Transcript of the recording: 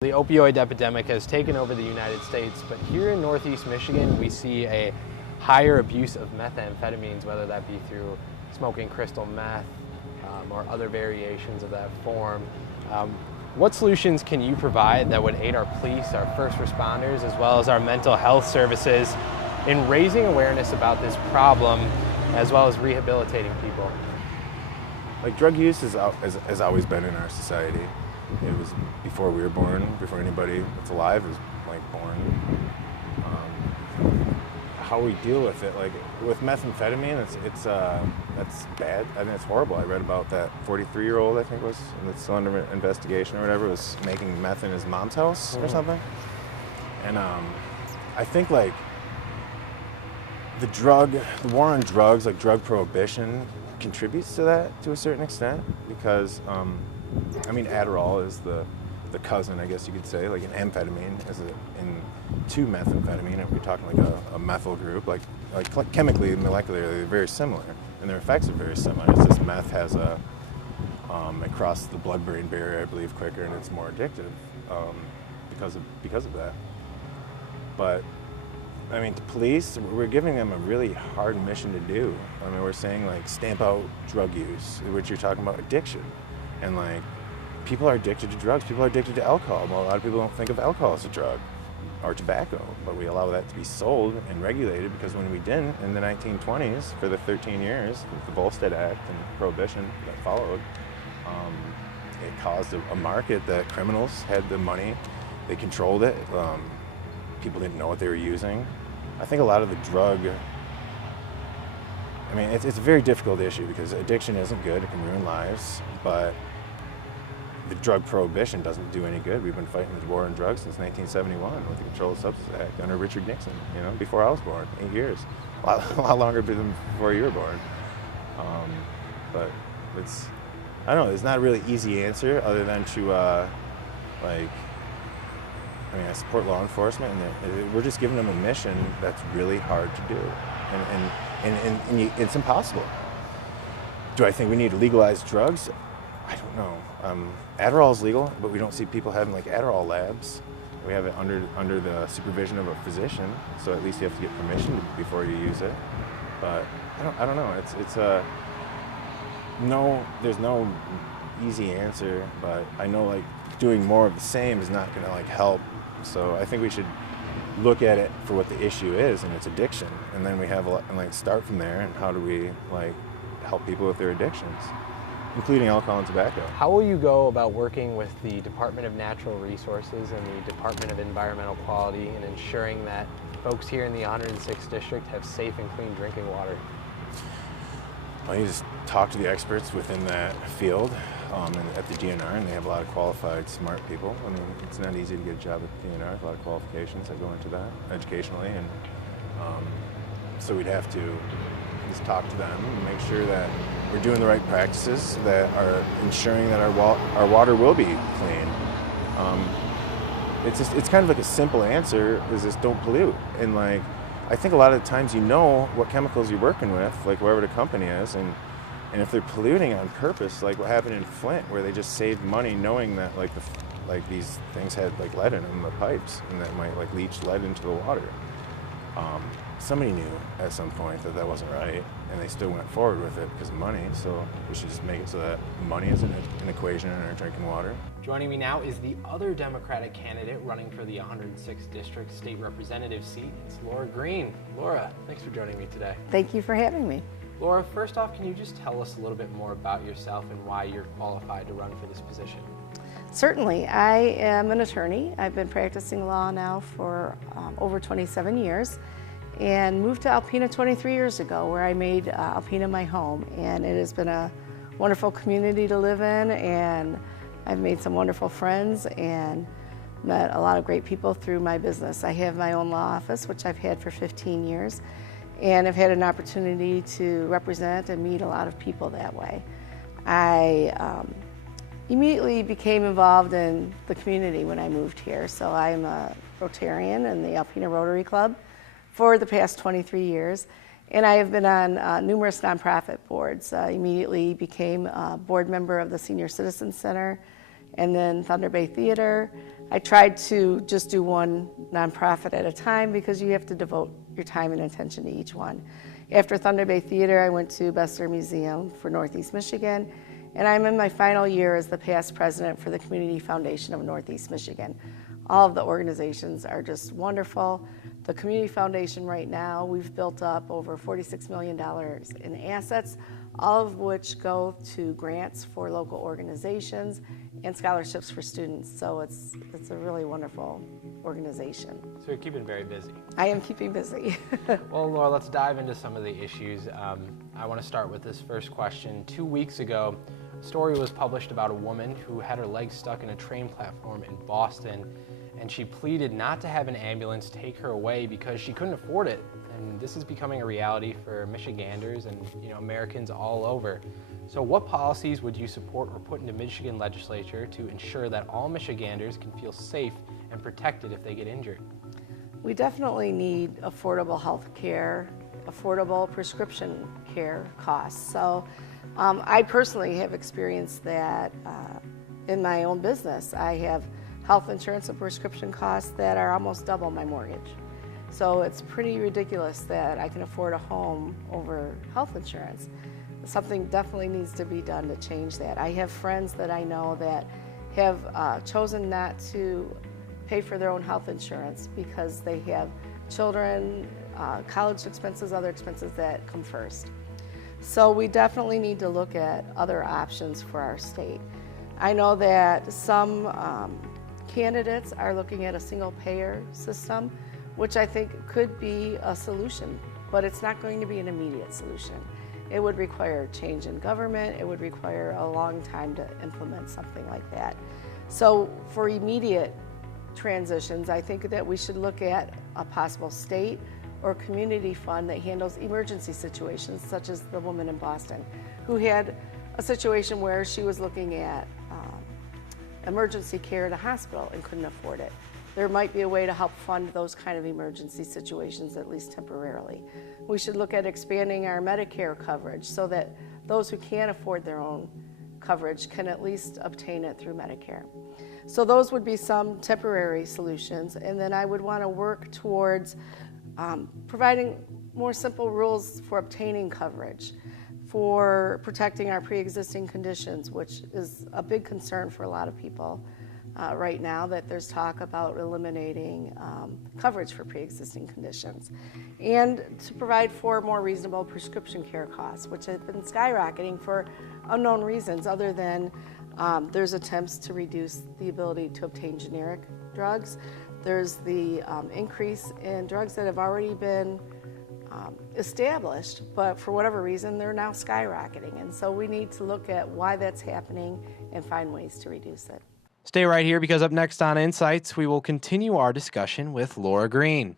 The opioid epidemic has taken over the United States, but here in Northeast Michigan, we see a higher abuse of methamphetamines, whether that be through smoking crystal meth or other variations of that form. What solutions can you provide that would aid our police, our first responders, as well as our mental health services in raising awareness about this problem, as well as rehabilitating people? Like, drug use has always been in our society. It was before we were born, before anybody that's alive is born. How we deal with it, like with methamphetamine, that's bad. I think it's horrible. I read about that 43-year-old, I think was, that's still under investigation or whatever, was making meth in his mom's house or something. And I think like the war on drugs, like drug prohibition, contributes to that to a certain extent because I mean, Adderall is the cousin, I guess you could say, like an amphetamine to methamphetamine. And we're talking like a methyl group, like chemically, molecularly, they're very similar, and their effects are very similar. It's just meth has it crosses the blood-brain barrier, I believe, quicker, and it's more addictive because of that. But I mean, the police, we're giving them a really hard mission to do. I mean, we're saying like stamp out drug use, which you're talking about addiction. And like, people are addicted to drugs, people are addicted to alcohol. Well, a lot of people don't think of alcohol as a drug or tobacco, but we allow that to be sold and regulated because when we didn't in the 1920s, for the 13 years, with the Volstead Act and Prohibition that followed, it caused a market that criminals had the money, they controlled it, people didn't know what they were using. I think a lot of the drug, I mean, it's a very difficult issue because addiction isn't good, it can ruin lives, but the drug prohibition doesn't do any good. We've been fighting the war on drugs since 1971 with the Controlled Substances Act under Richard Nixon, before I was born, 8 years. A lot longer than before you were born. But I don't know, it's not a really easy answer other than to, I support law enforcement, and we're just giving them a mission that's really hard to do. And it's impossible. Do I think we need to legalize drugs? I don't know. Adderall is legal, but we don't see people having like Adderall labs. We have it under the supervision of a physician, so at least you have to get permission before you use it. But I don't know. There's no easy answer, but I know like doing more of the same is not going to like help. So I think we should look at it for what the issue is, and it's addiction, and then we have start from there. And how do we help people with their addictions, including alcohol and tobacco? How will you go about working with the Department of Natural Resources and the Department of Environmental Quality in ensuring that folks here in the 106th District have safe and clean drinking water? Well, you just talk to the experts within that field and at the DNR, and they have a lot of qualified, smart people. I mean, it's not easy to get a job at the DNR. There's a lot of qualifications that go into that educationally, and so we'd have to just talk to them and make sure that we're doing the right practices that are ensuring that our water will be clean. It's kind of like a simple answer is just don't pollute. And I think a lot of the times you know what chemicals you're working with, like wherever the company is, and if they're polluting on purpose, like what happened in Flint, where they just saved money knowing that these things had lead in them, the pipes, and that might leach lead into the water. Somebody knew at some point that wasn't right, and they still went forward with it because of money. So we should just make it so that money is an equation in our drinking water. Joining me now is the other Democratic candidate running for the 106th District State Representative seat. It's Laura Green. Laura, thanks for joining me today. Thank you for having me. Laura, first off, can you just tell us a little bit more about yourself and why you're qualified to run for this position? Certainly. I am an attorney. I've been practicing law now for over 27 years and moved to Alpena 23 years ago, where I made Alpena my home. And it has been a wonderful community to live in, and I've made some wonderful friends and met a lot of great people through my business. I have my own law office, which I've had for 15 years, and I've had an opportunity to represent and meet a lot of people that way. I immediately became involved in the community when I moved here. So I'm a Rotarian in the Alpena Rotary Club for the past 23 years. And I have been on numerous nonprofit boards. I immediately became a board member of the Senior Citizen Center and then Thunder Bay Theater. I tried to just do one nonprofit at a time because you have to devote your time and attention to each one. After Thunder Bay Theater, I went to Besler Museum for Northeast Michigan, and I'm in my final year as the past president for the Community Foundation of Northeast Michigan. All of the organizations are just wonderful. The Community Foundation right now, we've built up over $46 million in assets, all of which go to grants for local organizations and scholarships for students. So it's a really wonderful organization. So you're keeping very busy. I am keeping busy. Well, Laura, let's dive into some of the issues. I want to start with this first question. 2 weeks ago, a story was published about a woman who had her legs stuck in a train platform in Boston, and she pleaded not to have an ambulance take her away because she couldn't afford it. And this is becoming a reality for Michiganders and Americans all over. So what policies would you support or put into Michigan legislature to ensure that all Michiganders can feel safe and protected if they get injured? We definitely need affordable health care, affordable prescription care costs. So I personally have experienced that in my own business. I have health insurance and prescription costs that are almost double my mortgage. So it's pretty ridiculous that I can afford a home over health insurance. Something definitely needs to be done to change that. I have friends that I know that have chosen not to pay for their own health insurance because they have children, college expenses, other expenses that come first. So we definitely need to look at other options for our state. I know that some candidates are looking at a single payer system, which I think could be a solution, but it's not going to be an immediate solution. It would require change in government. It would require a long time to implement something like that. So for immediate transitions, I think that we should look at a possible state or community fund that handles emergency situations, such as the woman in Boston, who had a situation where she was looking at emergency care at a hospital and couldn't afford it. There might be a way to help fund those kind of emergency situations, at least temporarily. We should look at expanding our Medicare coverage so that those who can't afford their own coverage can at least obtain it through Medicare. So those would be some temporary solutions, and then I would want to work towards providing more simple rules for obtaining coverage, for protecting our pre-existing conditions, which is a big concern for a lot of people right now, that there's talk about eliminating coverage for pre-existing conditions, and to provide for more reasonable prescription care costs, which have been skyrocketing for unknown reasons other than there's attempts to reduce the ability to obtain generic drugs. There's the increase in drugs that have already been established, but for whatever reason, they're now skyrocketing. And so we need to look at why that's happening and find ways to reduce it. Stay right here because up next on Insights, we will continue our discussion with Laura Green.